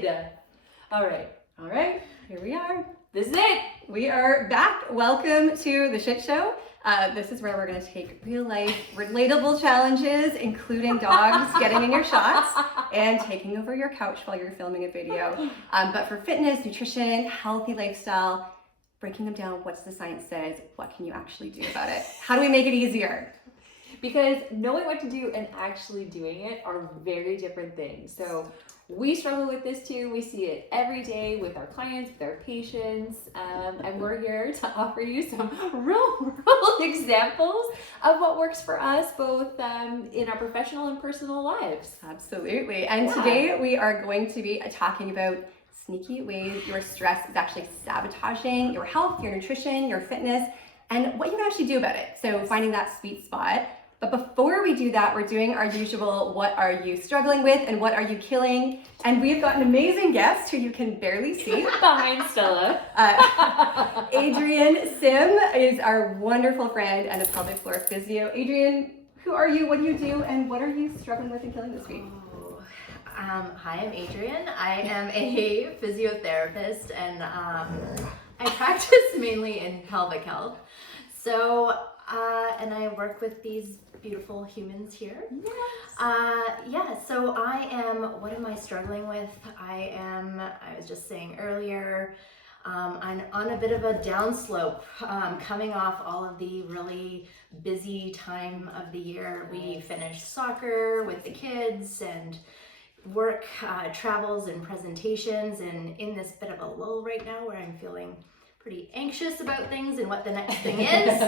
good. All right, here we are. This is it. We are back. Welcome to the Shit Show. This is where we're going to take real life, relatable challenges, including dogs getting in your shots and taking over your couch while you're filming a video. But for fitness, nutrition, healthy lifestyle, breaking them down, what's the science says, what can you actually do about it? How do we make it easier? Because knowing what to do and actually doing it are very different things. So we struggle with this too. We see it every day with our clients, with our patients, and we're here to offer you some real world examples of what works for us, both in our professional and personal lives. Absolutely. And today we are going to be talking about sneaky ways your stress is actually sabotaging your health, your nutrition, your fitness, and what you can actually do about it. So finding that sweet spot. But before we do that, we're doing our usual, what are you struggling with and what are you killing? And we've got an amazing guest who you can barely see. Behind Stella. Adrienne Sim is our wonderful friend and a pelvic floor physio. Adrienne, who are you, what do you do, and what are you struggling with and killing this week? Hi, I'm Adrienne. I am a physiotherapist and I practice mainly in pelvic health. So, and I work with these beautiful humans here. Yes. So what am I struggling with? I was just saying earlier, I'm on a bit of a downslope, coming off all of the really busy time of the year. We finished soccer with the kids and work, travels and presentations, and in this bit of a lull right now where I'm feeling pretty anxious about things and what the next thing is.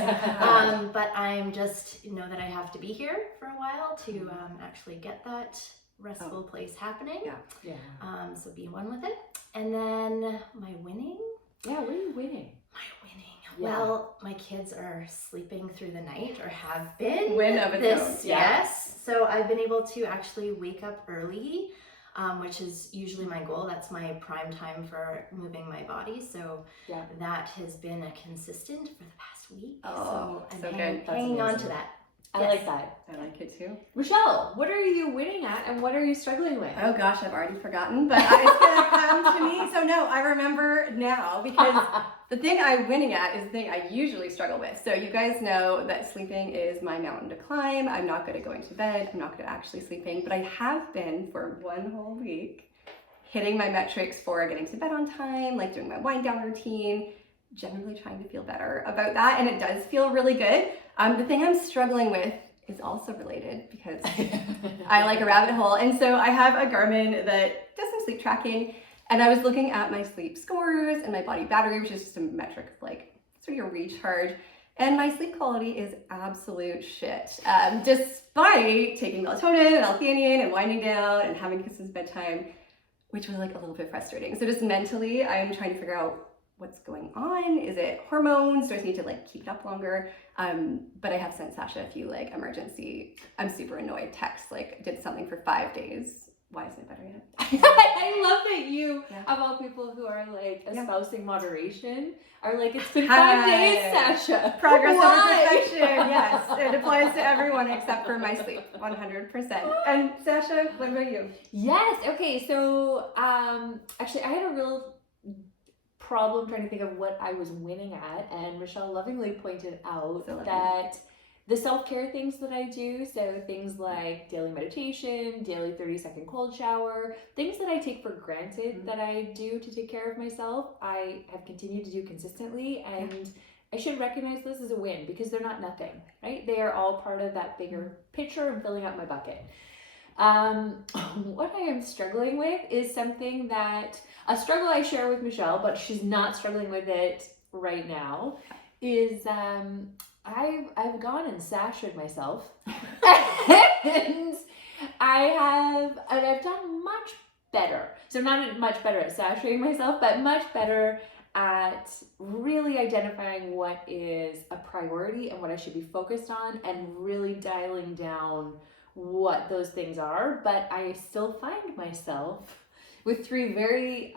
But I'm just, know that I have to be here for a while to actually get that restful place happening. So be one with it. And then my winning. Yeah, what are you winning? My winning. Yeah. Well, my kids are sleeping through the night, or have been. Win of its own. Yes. So I've been able to actually wake up early, which is usually my goal. That's my prime time for moving my body. So that has been a consistent for the past week. Oh, so I'm good. hanging on to that. I like that. I like it too. Rochelle, what are you winning at and what are you struggling with? Oh gosh, I've already forgotten, but it's gonna come to me. So no, I remember now, because the thing I'm winning at is the thing I usually struggle with. So you guys know that sleeping is my mountain to climb. I'm not good at going to bed. I'm not good at actually sleeping, but I have been for one whole week hitting my metrics for getting to bed on time, like doing my wind down routine, generally trying to feel better about that. And it does feel really good. The thing I'm struggling with is also related because I like a rabbit hole. And so I have a Garmin that does some sleep tracking, and I was looking at my sleep scores and my body battery, which is just a metric of like sort of your recharge. And my sleep quality is absolute shit. Despite taking melatonin and L-theanine and winding down and having kisses bedtime, which was like a little bit frustrating. So just mentally, I'm trying to figure out what's going on. Is it hormones? Do I need to like keep it up longer? But I have sent Sasha a few like emergency, I'm super annoyed texts, like did something for 5 days. Why isn't it better yet? I love that you, of all people who are like espousing moderation, are like, it's been 5 days, Sasha. Progress over perfection, yes. It applies to everyone except for my sleep, 100%. And Sasha, what about you? Yes, okay, so actually I had a real problem trying to think of what I was winning at, and Rochelle lovingly pointed out that the self-care things that I do, so things like daily meditation, daily 30-second cold shower, things that I take for granted that I do to take care of myself, I have continued to do consistently, and I should recognize this as a win because they're not nothing, right? They are all part of that bigger picture and filling up my bucket. What I am struggling with is something that, a struggle I share with Michelle, but she's not struggling with it right now, is I've gone and sasha'd myself and I've done much better. So not much better at sashaying myself, but much better at really identifying what is a priority and what I should be focused on and really dialing down what those things are. But I still find myself with 3 very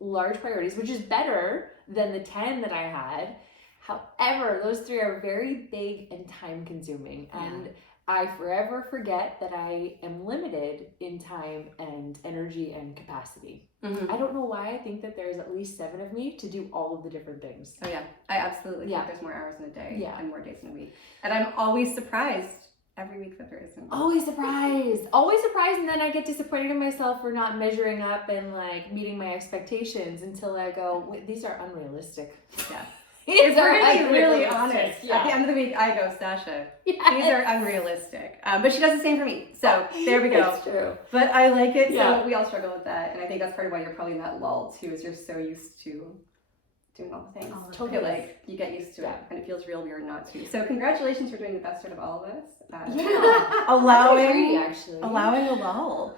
large priorities, which is better than the 10 that I had. However, those 3 are very big and time consuming. And I forever forget that I am limited in time and energy and capacity. I don't know why I think that there's at least 7 of me to do all of the different things. Oh yeah, I absolutely Yeah. think there's more hours in a day Yeah. and more days in a week. And I'm always surprised every week that there isn't. Always surprised. Always surprised, and then I get disappointed in myself for not measuring up and like meeting my expectations until I go, wait, these are unrealistic. Yeah. These If we're are gonna be really unrealistic. honest, Yeah. at the end of the week, I go, Sasha, Yes. these are unrealistic. But she does the same for me. So there we go. It's true. But I like it. Yeah. So we all struggle with that. And I think that's part of why you're probably in that lull too, is you're so used to doing all the things. All the I feel like you get used to it and it feels real weird not to. So congratulations for doing the best out of all of us. Yeah. allowing, I agree, actually. allowing a lull.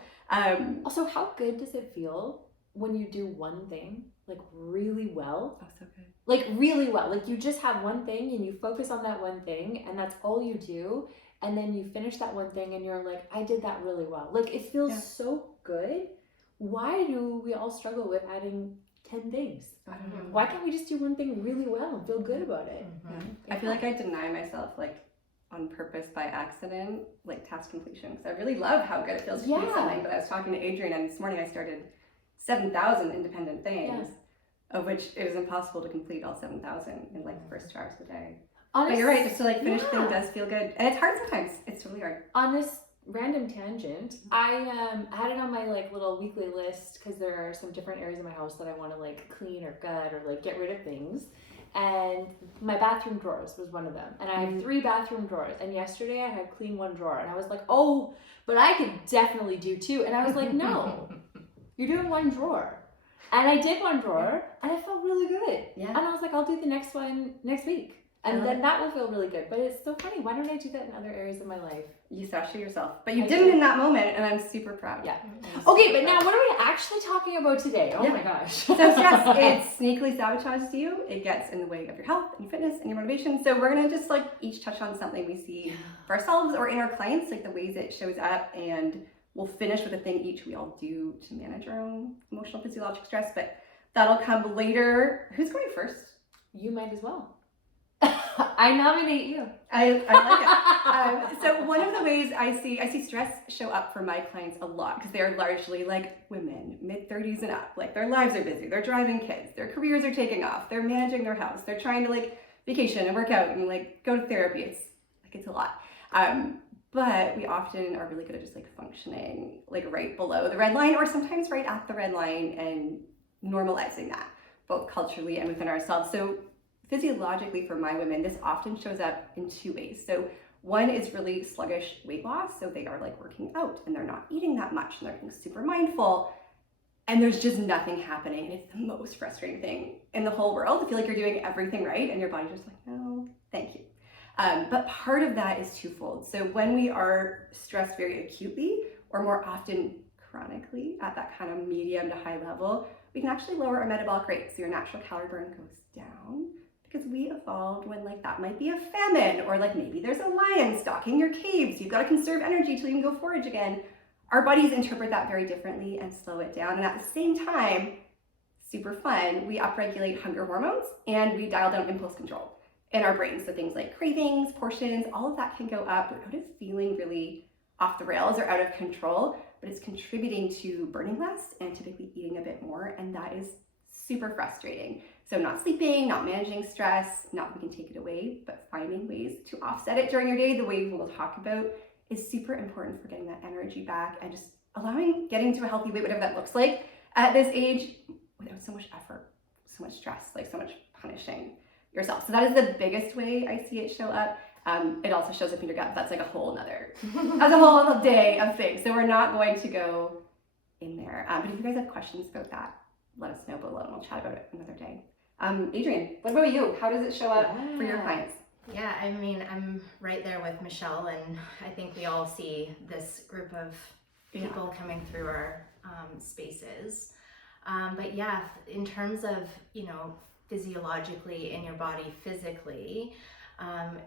Also, how good does it feel when you do one thing like really well? Oh, so good. Like really well. Like you just have one thing and you focus on that one thing and that's all you do. And then you finish that one thing and you're like, I did that really well. Like it feels so good. Why do we all struggle with adding 10 things? I don't know. Why can't we just do one thing really well and feel good about it? I feel like I deny myself like on purpose by accident, like task completion. Because I really love how good it feels to do something. But I was talking to Adrian and this morning I started 7,000 independent things, of which it is impossible to complete all 7,000 in like the first 2 hours of the day. But you're right, just to like finish thing does feel good. And it's hard sometimes. It's really hard. On this random tangent, I had it on my like little weekly list because there are some different areas of my house that I want to like clean or gut or like get rid of things. And my bathroom drawers was one of them. And I have 3 bathroom drawers. And yesterday I had cleaned 1 drawer. And I was like, oh, but I could definitely do 2. And I was like, no, you're doing 1 drawer. And I did 1 drawer and I felt really good. Yeah. And I was like, I'll do the next one next week. And then that will feel really good. But it's so funny. Why don't I do that in other areas of my life? You Sasha yourself. But you didn't in that moment, and I'm super proud. Yeah. I'm Okay, super but now proud. what are we actually talking about today? Oh my gosh. So stress, it sneakily sabotages you. It gets in the way of your health and your fitness and your motivation. So we're gonna just like each touch on something we see for ourselves or in our clients, like the ways it shows up, and we'll finish with a thing each we all do to manage our own emotional physiological stress, but that'll come later. Who's going first? You might as well. I nominate you. I like it. So one of the ways I see stress show up for my clients a lot, because they are largely like women, mid-30s and up. Like their lives are busy, they're driving kids, their careers are taking off, they're managing their house, they're trying to like vacation and work out and like go to therapy. It's a lot. But we often are really good at just like functioning like right below the red line, or sometimes right at the red line, and normalizing that both culturally and within ourselves. So physiologically for my women, this often shows up in 2 ways. So one is really sluggish weight loss. So they are like working out and they're not eating that much and they're being super mindful, and there's just nothing happening. And it's the most frustrating thing in the whole world to feel like you're doing everything right and your body's just like, no, thank you. But part of that is twofold. So when we are stressed very acutely, or more often chronically at that kind of medium to high level, we can actually lower our metabolic rate. So your natural calorie burn goes down, because we evolved when like that might be a famine, or like maybe there's a lion stalking your caves. You've got to conserve energy till you can go forage again. Our bodies interpret that very differently and slow it down. And at the same time, super fun, we upregulate hunger hormones and we dial down impulse control in our brains. So things like cravings, portions, all of that can go up without it feeling really off the rails or out of control, but it's contributing to burning less and typically eating a bit more. And that is super frustrating. So not sleeping, not managing stress, not that we can take it away, but finding ways to offset it during your day, the way we'll talk about, is super important for getting that energy back and just getting to a healthy weight, whatever that looks like at this age, without so much effort, so much stress, like so much punishing yourself. So that is the biggest way I see it show up. It also shows up in your gut. That's like a whole other day of things. So we're not going to go in there. But if you guys have questions about that, let us know below and we'll chat about it another day. Adrian, what about you? How does it show up for your clients? Yeah, I mean, I'm right there with Michelle, and I think we all see this group of people coming through our spaces. But yeah, in terms of, physiologically in your body physically,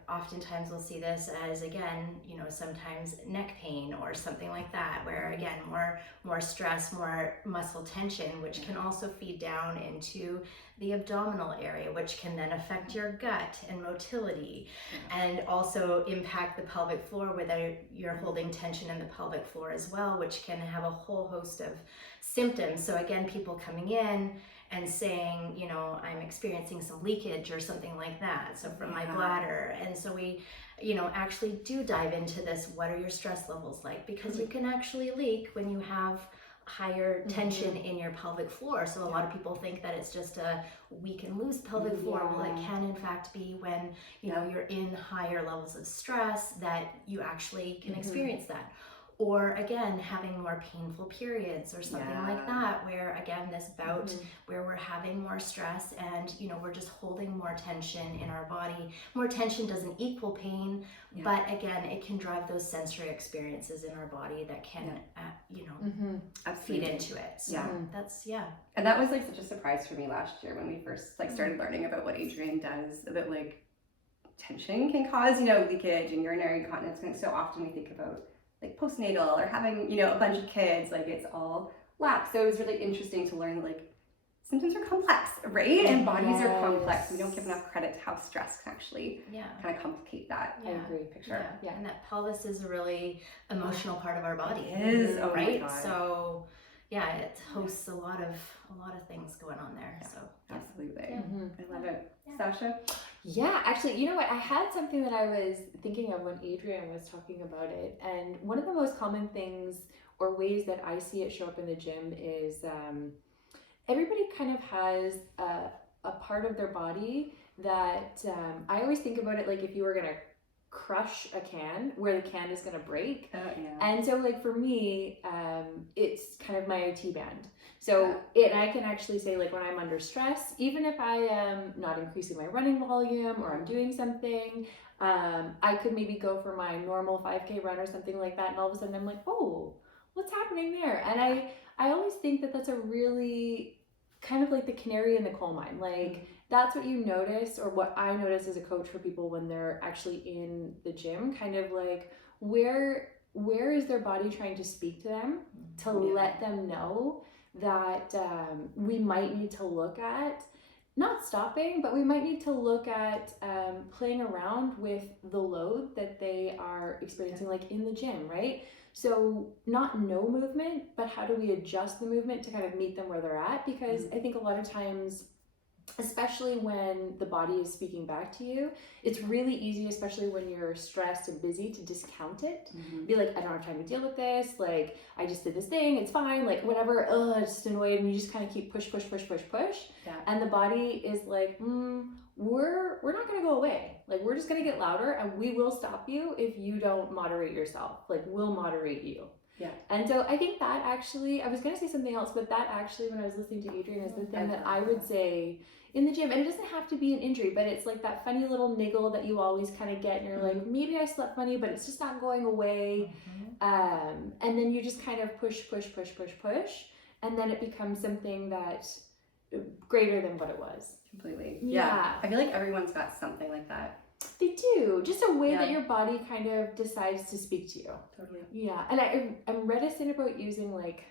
Oftentimes we'll see this as, again, sometimes neck pain or something like that, where again, more stress, more muscle tension, which can also feed down into the abdominal area, which can then affect your gut and motility, and also impact the pelvic floor, whether you're holding tension in the pelvic floor as well, which can have a whole host of symptoms. So again, people coming in and saying, I'm experiencing some leakage or something like that, so from my bladder. And so we, actually do dive into this. What are your stress levels like? Because you can actually leak when you have higher tension in your pelvic floor. So a lot of people think that it's just a weak and loose pelvic floor. Well, it can in fact be when, you're in higher levels of stress that you actually can experience that. Or again, having more painful periods or something like that, where again, this bout where we're having more stress and, we're just holding more tension in our body. More tension doesn't equal pain, but again, it can drive those sensory experiences in our body that can, feed into it. So that's, And that was like such a surprise for me last year when we first started learning about what Adrienne does, about like tension can cause, leakage and urinary incontinence. And so often we think about like postnatal or having, a bunch of kids, like it's all lack. So it was really interesting to learn like symptoms are complex, right? And bodies are complex. We don't give enough credit to how stress can actually kind of complicate that picture. Yeah. And that pelvis is a really emotional part of our body. It is, right? So it hosts a lot of things going on there. So absolutely. I love it. Sasha? Yeah, actually, you know what? I had something that I was thinking of when Adrienne was talking about it. And one of the most common things or ways that I see it show up in the gym is everybody kind of has a part of their body that I always think about it like if you were going to crush a can, where the can is going to break. And so like for me, it's kind of my IT band. So and I can actually say like when I'm under stress, even if I am not increasing my running volume or I'm doing something, I could maybe go for my normal 5K run or something like that, and all of a sudden I'm like, oh, what's happening there? And I always think that that's a really kind of like the canary in the coal mine. Like that's what you notice, or what I notice as a coach for people when they're actually in the gym, kind of like where is their body trying to speak to them to let them know that we might need to look at, not stopping, but we might need to look at playing around with the load that they are experiencing, like in the gym, right? So not no movement, but how do we adjust the movement to kind of meet them where they're at? Because I think a lot of times, especially when the body is speaking back to you, it's really easy, especially when you're stressed and busy, to discount it. Be like, I don't have time to deal with this. Like, I just did this thing. It's fine. Like, whatever. I'm just annoyed. And you just kind of keep push. And the body is like, we're not going to go away. Like, we're just going to get louder, and we will stop you if you don't moderate yourself. Like, we'll moderate you. And so I think that actually, I was going to say something else, but that actually, when I was listening to Adrienne, is the thing that I would say in the gym. And it doesn't have to be an injury, but it's like that funny little niggle that you always kind of get, and you're like, maybe I slept funny, but it's just not going away. And then you just kind of push, and then it becomes something that's greater than what it was. Completely. Yeah. I feel like everyone's got something like that. They do. Just a way that your body kind of decides to speak to you. Totally. Yeah. And I'm reticent about using like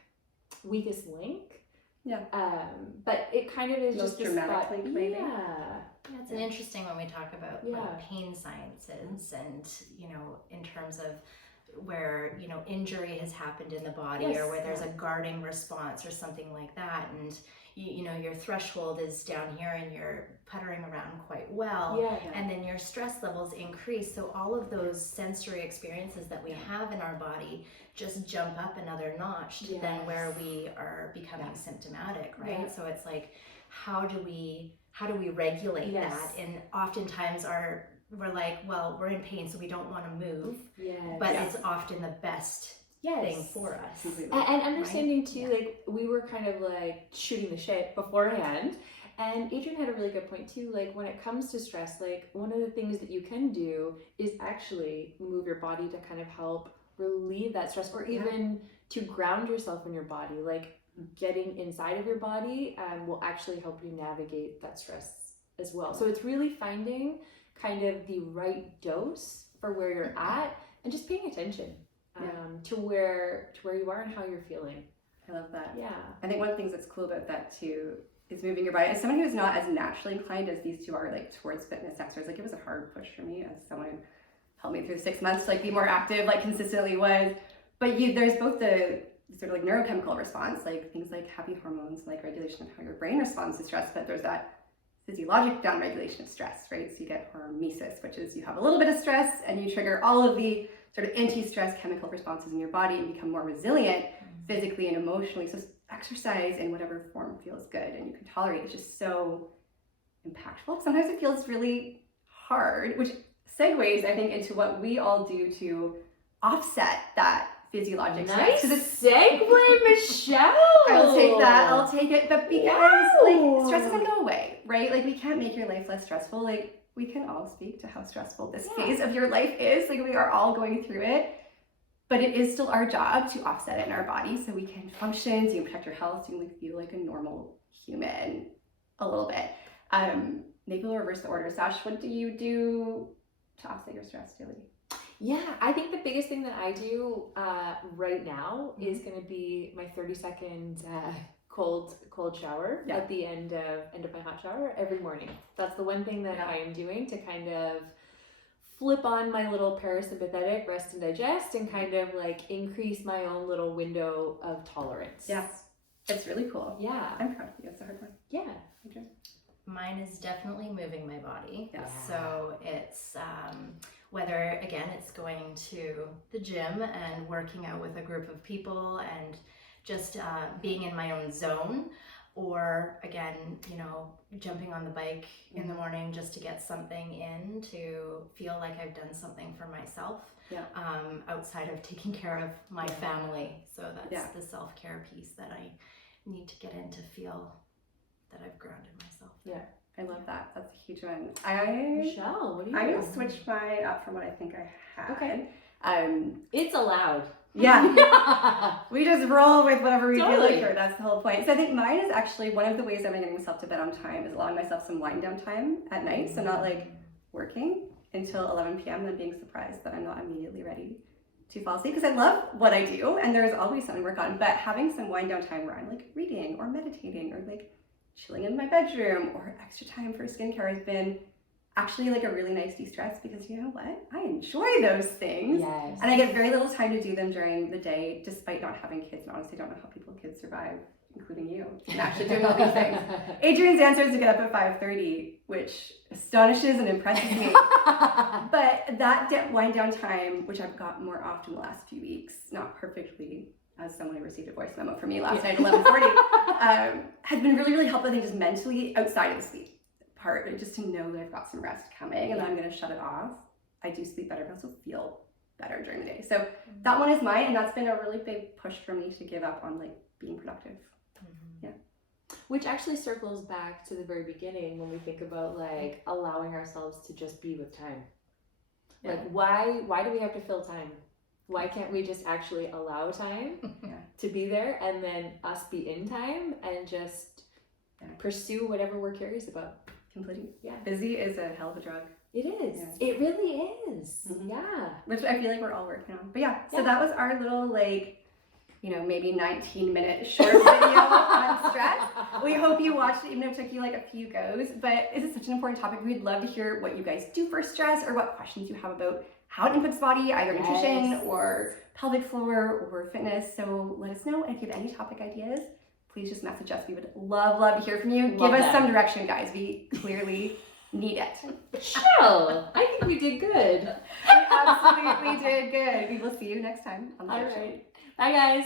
weakest link. But it kind of is most just dramatic link, maybe. Yeah, it's an interesting when we talk about like pain sciences and, in terms of where, injury has happened in the body or where there's a guarding response or something like that. And, your threshold is down here and you're puttering around quite well. And then your stress levels increase. So all of those sensory experiences that we have in our body just jump up another notch than where we are becoming symptomatic, right? So it's like, how do we regulate that? And oftentimes we're like, well, we're in pain, so we don't want to move. But it's often the best thing for us. And understanding too, like we were kind of like shooting the shit beforehand. And Adrienne had a really good point too, like when it comes to stress, like one of the things that you can do is actually move your body to kind of help relieve that stress, or even to ground yourself in your body. Like getting inside of your body will actually help you navigate that stress as well. So it's really finding kind of the right dose for where you're at, and just paying attention to where you are and how you're feeling. I love that. Yeah. I think one of the things that's cool about that too is moving your body. As someone who's not as naturally inclined as these two are, like towards fitness exercise, like it was a hard push for me as someone who helped me through 6 months to like be more active, like consistently was. But there's both the sort of like neurochemical response, like things like happy hormones, like regulation of how your brain responds to stress, but there's that physiologic downregulation of stress, right? So you get hormesis, which is you have a little bit of stress and you trigger all of the sort of anti-stress chemical responses in your body and become more resilient physically and emotionally. So exercise in whatever form feels good and you can tolerate is just so impactful. Sometimes it feels really hard, which segues, I think, into what we all do to offset that physiologic stress. Nice segue, Michelle. I'll take that. I'll take it. But because like stress doesn't go away, right? Like we can't make your life less stressful. Like we can all speak to how stressful this phase of your life is. Like we are all going through it. But it is still our job to offset it in our body so we can function, so you can protect your health, so you can like feel like a normal human a little bit. Maybe we'll reverse the order. Sash, what do you do to offset your stress daily? Yeah, I think the biggest thing that I do right now is going to be my 30-second cold shower at the end of my hot shower every morning. That's the one thing that I am doing to kind of flip on my little parasympathetic rest and digest and kind of like increase my own little window of tolerance. Yes, it's really cool. Yeah. I'm proud of you. It's a hard one. Yeah. Mine is definitely moving my body. Yes. So it's whether, again, it's going to the gym and working out with a group of people and just being in my own zone, or again, you know, jumping on the bike in the morning just to get something in, to feel like I've done something for myself outside of taking care of my family. So that's the self-care piece that I need to get in to feel that I've grounded myself. Yeah, I love that. That's a huge one. Michelle, what do you I'm do? gonna switch mine up from what I think I had. Okay. It's allowed. Yeah. We just roll with whatever we feel Totally. like here. That's the whole point. So I think mine is actually one of the ways I'm getting myself to bed on time is allowing myself some wind down time at night. So not like working until 11 p.m. and then being surprised that I'm not immediately ready to fall asleep, because I love what I do and there's always something to work on, but having some wind down time where I'm like reading or meditating or like chilling in my bedroom or extra time for skincare has been actually like a really nice de-stress, because you know what? I enjoy those things. Yes. And I get very little time to do them during the day, despite not having kids. And honestly, I don't know how people with kids survive, including you, and actually doing all these things. Adrian's answer is to get up at 5:30, which astonishes and impresses me. But that wind down time, which I've got more often the last few weeks, not perfectly, as someone who received a voice memo from me last night at 11:40, has been really, really helpful, I think, just mentally outside of the sleep part, just to know that I've got some rest coming and then I'm going to shut it off. I do sleep better, but I also feel better during the day. So that one is mine, and that's been a really big push for me to give up on like being productive. Yeah. Which actually circles back to the very beginning when we think about like allowing ourselves to just be with time. Yeah. Like why do we have to fill time? Why can't we just actually allow time to be there, and then us be in time and just pursue whatever we're curious about? Completely. Yeah. Busy is a hell of a drug. It is. Yeah. It really is. Mhm. Yeah. Which I feel like we're all working on. But so that was our little like, you know, maybe 19-minute short video on stress. We hope you watched it, even though it took you like a few goes. But this is such an important topic. We'd love to hear what you guys do for stress, or what questions you have about how it impacts the body, either nutrition or pelvic floor or fitness. So let us know. And if you have any topic ideas, please just message us. We would love to hear from you. Give us some direction, guys. We clearly need it. Michelle, I think we did good. We absolutely did good. We will see you next time on the show. All right. Bye, guys.